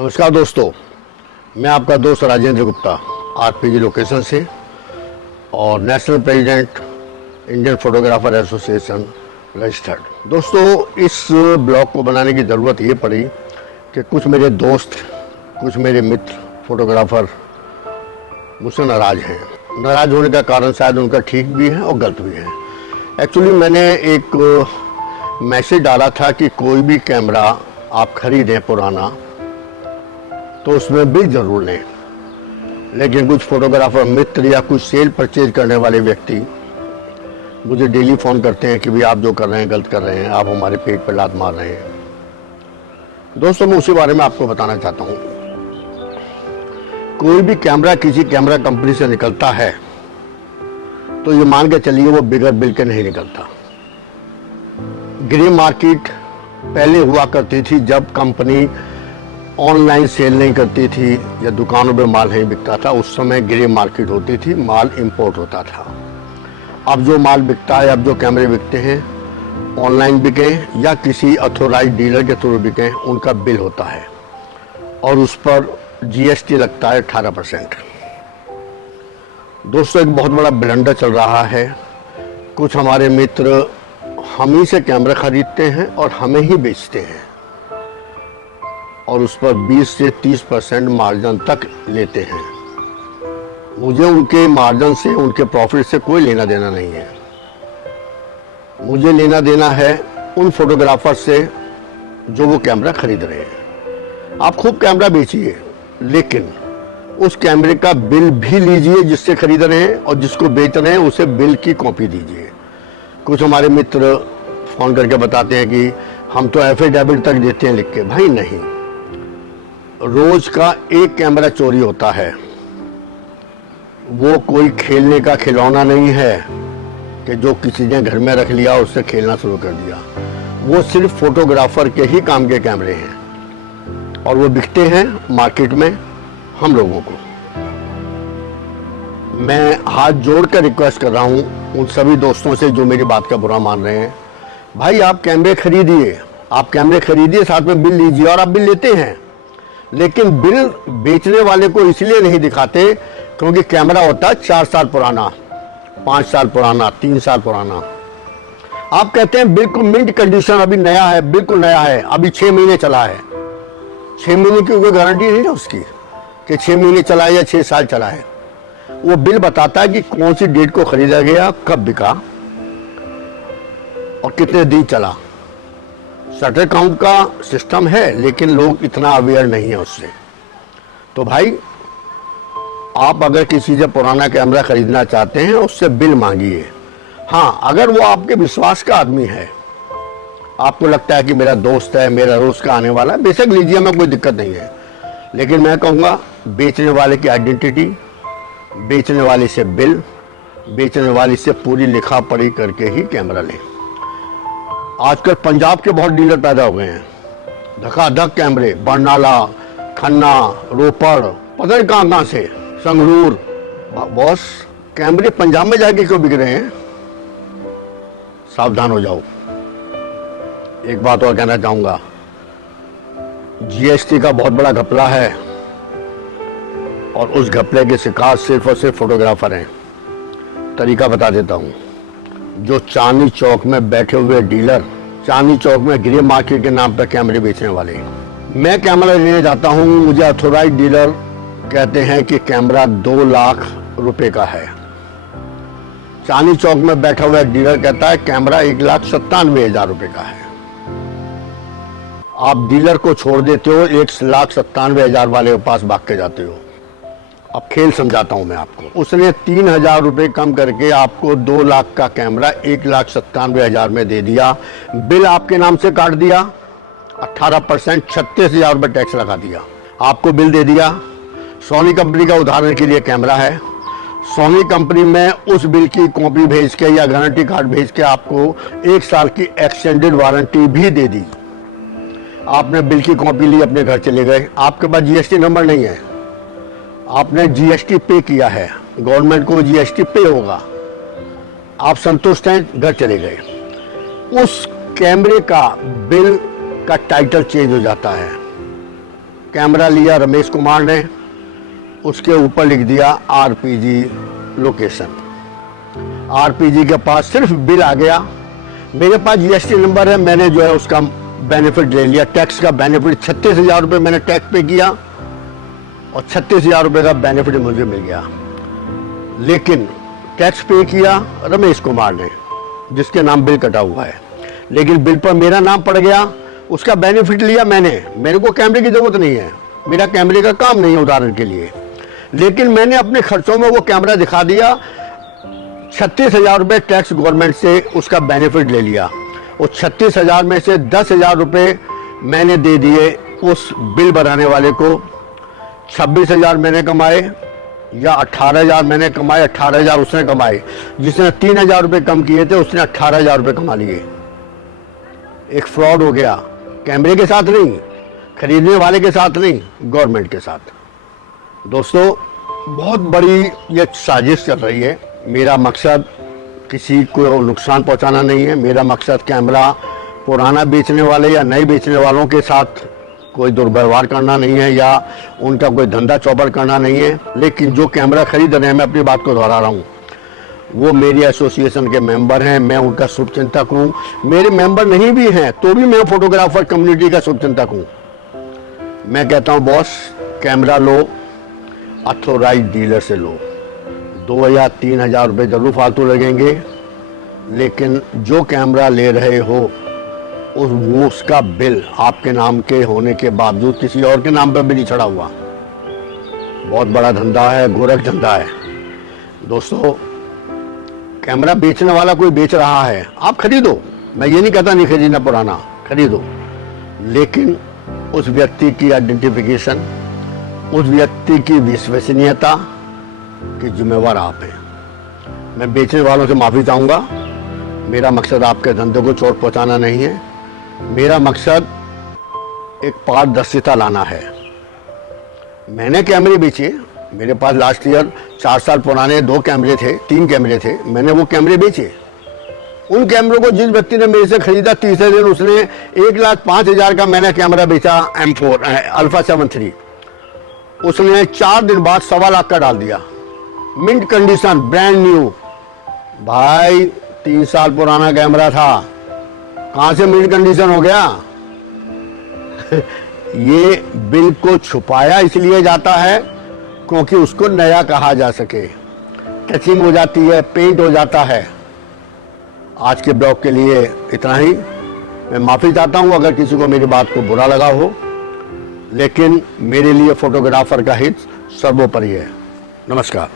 नमस्कार दोस्तों, मैं आपका दोस्त राजेंद्र गुप्ता आरपीजी लोकेशन से और national president Indian photographer association registered. दोस्तों, इस ब्लॉग को बनाने की ज़रूरत ये पड़ी कि कुछ मेरे दोस्त, कुछ मेरे मित्र फोटोग्राफर मुझसे नाराज़ हैं। नाराज़ होने का कारण शायद उनका ठीक भी है और गलत भी है। एक्चुअली मैंने एक मैसेज डाला था कि कोई भी कैमरा आप खरीदें पुराना तो उसमें बिल ज़रूर लें, लेकिन कुछ फोटोग्राफर मित्र या कुछ सेल परचेज करने वाले व्यक्ति मुझे डेली फ़ोन करते हैं कि भाई आप जो कर रहे हैं गलत कर रहे हैं, आप हमारे पेट पर लात मार रहे हैं। दोस्तों, मैं उसी बारे में आपको बताना चाहता हूँ। कोई भी कैमरा किसी कैमरा कंपनी से निकलता है तो ये मान के चलिए वो बिगर बिल के नहीं निकलता। ग्रे मार्केट पहले हुआ करती थी जब कंपनी ऑनलाइन सेल नहीं करती थी या दुकानों में माल नहीं बिकता था। उस समय ग्रे मार्केट होती थी, माल इंपोर्ट होता था। अब जो माल बिकता है, अब जो कैमरे बिकते हैं, ऑनलाइन बिके या किसी अथोराइज डीलर के थ्रू बिके, उनका बिल होता है और उस पर जीएसटी लगता है 18%। दोस्तों, एक बहुत बड़ा ब्लंडर चल रहा है। कुछ हमारे मित्र हम ही से कैमरा खरीदते हैं और हमें ही बेचते हैं और उस पर 20 से 30% मार्जिन तक लेते हैं। मुझे उनके मार्जिन से, उनके प्रॉफिट से कोई लेना देना नहीं है। मुझे लेना देना है उन फोटोग्राफर से जो वो कैमरा खरीद रहे हैं। आप खूब कैमरा बेचिए, लेकिन उस कैमरे का बिल भी लीजिए जिससे खरीद रहे हैं, और जिसको बेच रहे हैं उसे बिल की कॉपी दीजिए। कुछ हमारे मित्र फ़ोन करके बताते हैं कि हम तो एफिडेविट तक देते हैं लिख के। भाई नहीं, रोज का एक कैमरा चोरी होता है। वो कोई खेलने का खिलौना नहीं है कि जो किसी ने घर में रख लिया उससे खेलना शुरू कर दिया। वो सिर्फ फोटोग्राफर के ही काम के कैमरे हैं और वो बिकते हैं मार्केट में हम लोगों को। मैं हाथ जोड़कर रिक्वेस्ट कर रहा हूँ उन सभी दोस्तों से जो मेरी बात का बुरा मान रहे हैं। भाई, आप कैमरे खरीदिए, आप कैमरे खरीदिए, साथ में बिल लीजिए, और आप बिल लेते हैं, लेकिन बिल बेचने वाले को इसलिए नहीं दिखाते क्योंकि कैमरा होता है 4 साल पुराना, 5 साल पुराना, 3 साल पुराना। आप कहते हैं बिल्कुल मिंट कंडीशन, अभी नया है, बिल्कुल नया है, अभी 6 महीने चला है। 6 महीने की कोई गारंटी नहीं है उसकी कि 6 महीने चला है या 6 साल चला है। वो बिल बताता है कि कौन सी डेट को खरीदा गया, कब बिका और कितने दिन चला। शटर काउंट का सिस्टम है, लेकिन लोग इतना अवेयर नहीं है उससे। तो भाई, आप अगर किसी से पुराना कैमरा खरीदना चाहते हैं उससे बिल मांगिए। हाँ, अगर वो आपके विश्वास का आदमी है, आपको लगता है कि मेरा दोस्त है, मेरा रोज का आने वाला है, बेशक लीजिए, हमें कोई दिक्कत नहीं है। लेकिन मैं कहूँगा बेचने वाले की आइडेंटिटी, बेचने वाले से बिल, बेचने वाले से पूरी लिखा पढ़ी करके ही कैमरा लें। आजकल पंजाब के बहुत डीलर पैदा हो गए हैं, धकाधक कैमरे, बरनाला, खन्ना, रोपड़, पता नहीं कहाँ से, संगरूर। बॉस, कैमरे पंजाब में जाके क्यों बिक रहे हैं? सावधान हो जाओ। एक बात और कहना चाहूँगा, जीएसटी का बहुत बड़ा घपला है और उस घपले के शिकार सिर्फ और सिर्फ फोटोग्राफर हैं। तरीका बता देता हूँ। जो चांदनी चौक में बैठे हुए डीलर, चांदनी चौक में ग्रे मार्केट के नाम पर कैमरे बेचने वाले, मैं कैमरा लेने जाता हूँ, मुझे अथोराइज डीलर कहते हैं कि कैमरा 2 लाख रुपए का है। चांदनी चौक में बैठा हुआ डीलर कहता है कैमरा 1,97,000 रुपए का है। आप डीलर को छोड़ देते हो, 1,97,000 वाले के पास भाग के जाते हो। अब खेल समझाता हूं मैं आपको। उसने 3,000 रुपये कम करके आपको 2 लाख का कैमरा 1,97,000 में दे दिया। बिल आपके नाम से काट दिया, 18% 36,000 रुपये टैक्स लगा दिया। आपको बिल दे दिया। सोनी कंपनी का उदाहरण के लिए कैमरा है। सोनी कंपनी में उस बिल की कॉपी भेज के या गारंटी कार्ड भेज के आपको 1 साल की एक्सटेंडेड वारंटी भी दे दी। आपने बिल की कॉपी ली, अपने घर चले गए। आपके पास जीएसटी नंबर नहीं है, आपने जीएसटी पे किया है, गवर्नमेंट को जीएसटी पे होगा, आप संतुष्ट हैं, घर चले गए। उस कैमरे का बिल का टाइटल चेंज हो जाता है। कैमरा लिया रमेश कुमार ने, उसके ऊपर लिख दिया आरपीजी लोकेशन। आरपीजी के पास सिर्फ बिल आ गया, मेरे पास जीएसटी नंबर है, मैंने जो है उसका बेनिफिट ले लिया, टैक्स का बेनिफिट 36,000 रुपये मैंने टैक्स पे किया और 36,000 रुपये का बेनिफिट मुझे मिल गया। लेकिन टैक्स पे किया रमेश कुमार ने, जिसके नाम बिल कटा हुआ है, लेकिन बिल पर मेरा नाम पड़ गया, उसका बेनिफिट लिया मैंने। मेरे को कैमरे की जरूरत नहीं है, मेरा कैमरे का काम नहीं है उदाहरण के लिए, लेकिन मैंने अपने खर्चों में वो कैमरा दिखा दिया। 36,000 रुपये टैक्स गवर्नमेंट से उसका बेनिफिट ले लिया और 36,000 में से 10,000 रुपये मैंने दे दिए उस बिल बनाने वाले को। 26,000 मैंने कमाए या 18,000 मैंने कमाए, 18,000 उसने कमाए। जिसने 3,000 रुपये कम किए थे उसने 18,000 रुपये कमा लिए। एक फ्रॉड हो गया, कैमरे के साथ नहीं, खरीदने वाले के साथ नहीं, गवर्नमेंट के साथ। दोस्तों, बहुत बड़ी ये साजिश चल रही है। मेरा मकसद किसी को नुकसान पहुंचाना नहीं है। मेरा मकसद कैमरा पुराना बेचने वाले या नए बेचने वालों के साथ कोई दुर्व्यवहार करना नहीं है या उनका कोई धंधा चौपट करना नहीं है। लेकिन जो कैमरा खरीद रहे हैं, मैं अपनी बात को दोहरा रहा हूँ, वो मेरी एसोसिएशन के मेंबर हैं, मैं उनका शुभचिंतक हूँ। मेरे मेंबर नहीं भी हैं तो भी मैं फोटोग्राफर कम्युनिटी का शुभचिंतक हूँ। मैं कहता हूँ बॉस, कैमरा लो, अथोराइज डीलर से लो। 2 या 3,000 रुपये जरूर फालतू लगेंगे, लेकिन जो कैमरा ले रहे हो उसका बिल आपके नाम के होने के बावजूद किसी और के नाम पर भी नहीं चढ़ा हुआ। बहुत बड़ा धंधा है, गोरख धंधा है। दोस्तों, कैमरा बेचने वाला कोई बेच रहा है, आप खरीदो, मैं ये नहीं कहता नहीं खरीदना, पुराना खरीदो, लेकिन उस व्यक्ति की आइडेंटिफिकेशन, उस व्यक्ति की विश्वसनीयता की जिम्मेवार आप हैं। मैं बेचने वालों से माफ़ी चाहूँगा। मेरा मकसद आपके धंधे को चोट पहुँचाना नहीं है। मेरा मकसद एक पारदर्शिता लाना है। मैंने कैमरे बेचे, मेरे पास लास्ट ईयर 4 साल पुराने 2 कैमरे थे, 3 कैमरे थे, मैंने वो कैमरे बेचे। उन कैमरों को जिस व्यक्ति ने मेरे से खरीदा, तीसरे दिन उसने 1,05,000 का मैंने कैमरा बेचा, M4 अल्फा 7 उसने 4 दिन बाद 1.25 लाख का डाल दिया, मिंट कंडीशन, ब्रांड न्यू। भाई 3 साल पुराना कैमरा था, कहां से मिंट कंडीशन हो गया? ये बिल को छुपाया इसलिए जाता है क्योंकि उसको नया कहा जा सके। टचिंग हो जाती है, पेंट हो जाता है। आज के ब्लॉग के लिए इतना ही। मैं माफ़ी चाहता हूं अगर किसी को मेरी बात को बुरा लगा हो, लेकिन मेरे लिए फोटोग्राफर का हित सर्वोपरि है। नमस्कार।